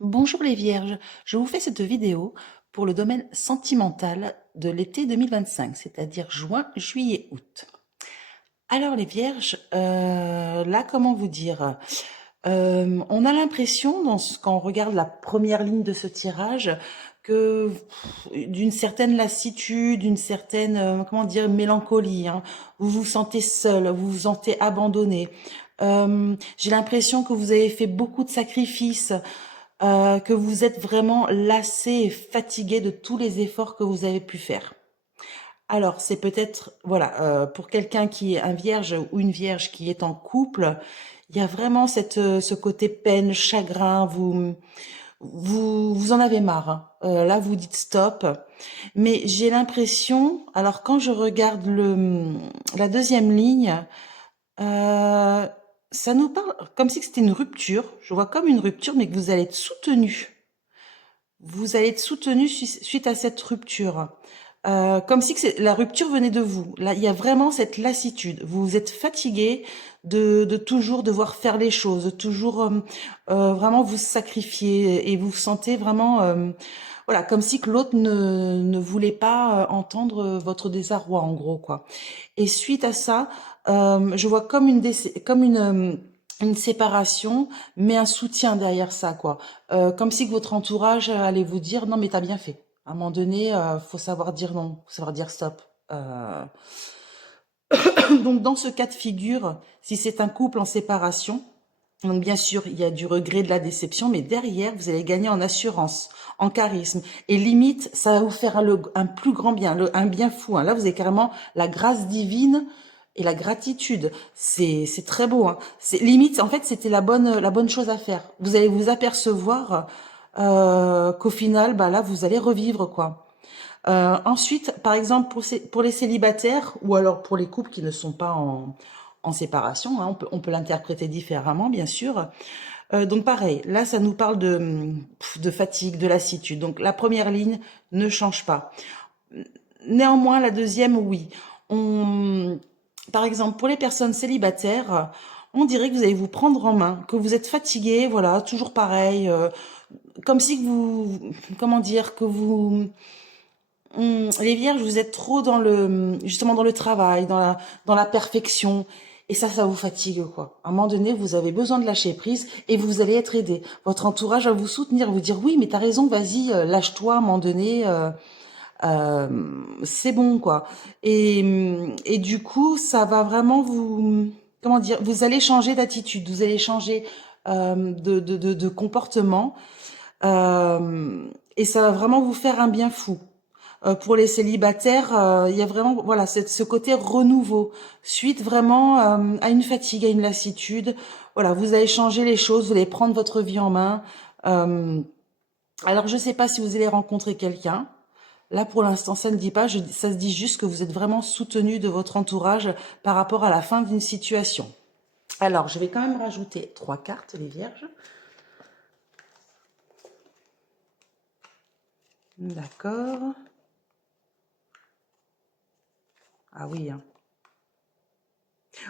Bonjour les vierges, je vous fais cette vidéo pour le domaine sentimental de l'été 2025, c'est-à-dire juin, juillet, août. Alors les vierges, là comment vous dire, on a l'impression quand on regarde la première ligne de ce tirage que d'une certaine lassitude, d'une certaine comment dire mélancolie, hein. Vous vous sentez seul, vous vous sentez abandonné. J'ai l'impression que vous avez fait beaucoup de sacrifices, que vous êtes vraiment lassé et fatigué de tous les efforts que vous avez pu faire. Alors, c'est peut-être, voilà, pour quelqu'un qui est un vierge ou une vierge qui est en couple, il y a vraiment ce côté peine, chagrin, vous en avez marre, hein. Là, vous dites stop. Mais j'ai l'impression, alors quand je regarde la deuxième ligne, euh, ça nous parle comme si c'était une rupture. Je vois comme une rupture, mais que vous allez être soutenu. Vous allez être soutenu suite à cette rupture. Comme si la rupture venait de vous. Là, il y a vraiment cette lassitude. Vous êtes fatigué de toujours devoir faire les choses, de toujours vraiment vous sacrifier et vous vous sentez vraiment voilà, comme si que l'autre ne voulait pas entendre votre désarroi en gros quoi. Et suite à ça, je vois comme une séparation, mais un soutien derrière ça, quoi. Comme si que votre entourage allait vous dire non, mais t'as bien fait. À un moment donné, faut savoir dire non, faut savoir dire stop. Euh, donc dans ce cas de figure, si c'est un couple en séparation, donc bien sûr il y a du regret, de la déception, mais derrière vous allez gagner en assurance, en charisme, et limite ça va vous faire un plus grand bien, un bien fou, hein. Là vous avez carrément la grâce divine et la gratitude. C'est très beau, hein. C'est limite en fait c'était la bonne chose à faire. Vous allez vous apercevoir qu'au final bah là vous allez revivre quoi. Ensuite, par exemple, pour les célibataires ou alors pour les couples qui ne sont pas en séparation, hein, on peut l'interpréter différemment, bien sûr. Donc pareil, là, ça nous parle de fatigue, de lassitude. Donc la première ligne ne change pas. Néanmoins, la deuxième, oui. On, Par exemple, pour les personnes célibataires, on dirait que vous allez vous prendre en main, que vous êtes fatigué, voilà, toujours pareil, comme si que comment dire, que vous, les vierges, vous êtes trop justement dans le travail, dans la perfection. Et ça vous fatigue, quoi. À un moment donné, vous avez besoin de lâcher prise et vous allez être aidé. Votre entourage va vous soutenir, vous dire oui, mais t'as raison, vas-y, lâche-toi à un moment donné, euh, c'est bon, quoi. Et du coup, ça va vraiment comment dire, vous allez changer d'attitude, vous allez changer de comportement, et ça va vraiment vous faire un bien fou. Pour les célibataires, il y a vraiment voilà ce côté renouveau, suite vraiment à une fatigue, à une lassitude. Voilà, vous allez changer les choses, vous allez prendre votre vie en main. Euh, alors je sais pas si vous allez rencontrer quelqu'un. Là pour l'instant ça ne dit pas, ça se dit juste que vous êtes vraiment soutenu de votre entourage par rapport à la fin d'une situation. Alors je vais quand même rajouter 3 cartes les vierges. D'accord. Ah oui, hein.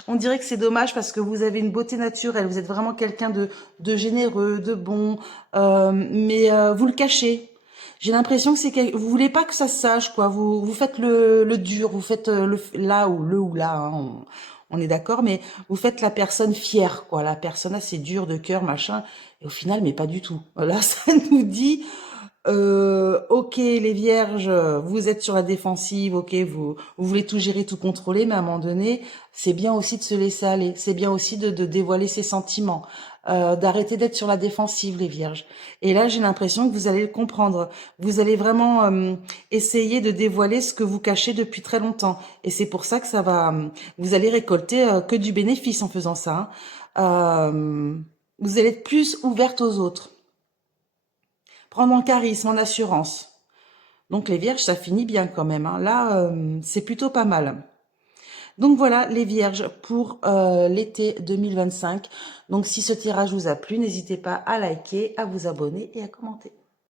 On dirait que c'est dommage parce que vous avez une beauté naturelle, vous êtes vraiment quelqu'un de généreux, de bon, mais vous le cachez. J'ai l'impression que vous voulez pas que ça se sache, quoi. Vous faites le dur, vous faites là ou le ou là, hein, on est d'accord, mais vous faites la personne fière, quoi. La personne assez dure de cœur, machin. Et au final, mais pas du tout. Là, ça nous dit ok, les vierges, vous êtes sur la défensive, ok, vous voulez tout gérer, tout contrôler, mais à un moment donné, c'est bien aussi de se laisser aller, c'est bien aussi de dévoiler ses sentiments, d'arrêter d'être sur la défensive, les vierges. Et là, j'ai l'impression que vous allez le comprendre. Vous allez vraiment essayer de dévoiler ce que vous cachez depuis très longtemps. Et c'est pour ça que vous allez récolter que du bénéfice en faisant ça, hein. Vous allez être plus ouverte aux autres. Prendre en charisme, en assurance. Donc les vierges, ça finit bien quand même, hein. Là, c'est plutôt pas mal. Donc voilà les vierges pour l'été 2025. Donc si ce tirage vous a plu, n'hésitez pas à liker, à vous abonner et à commenter.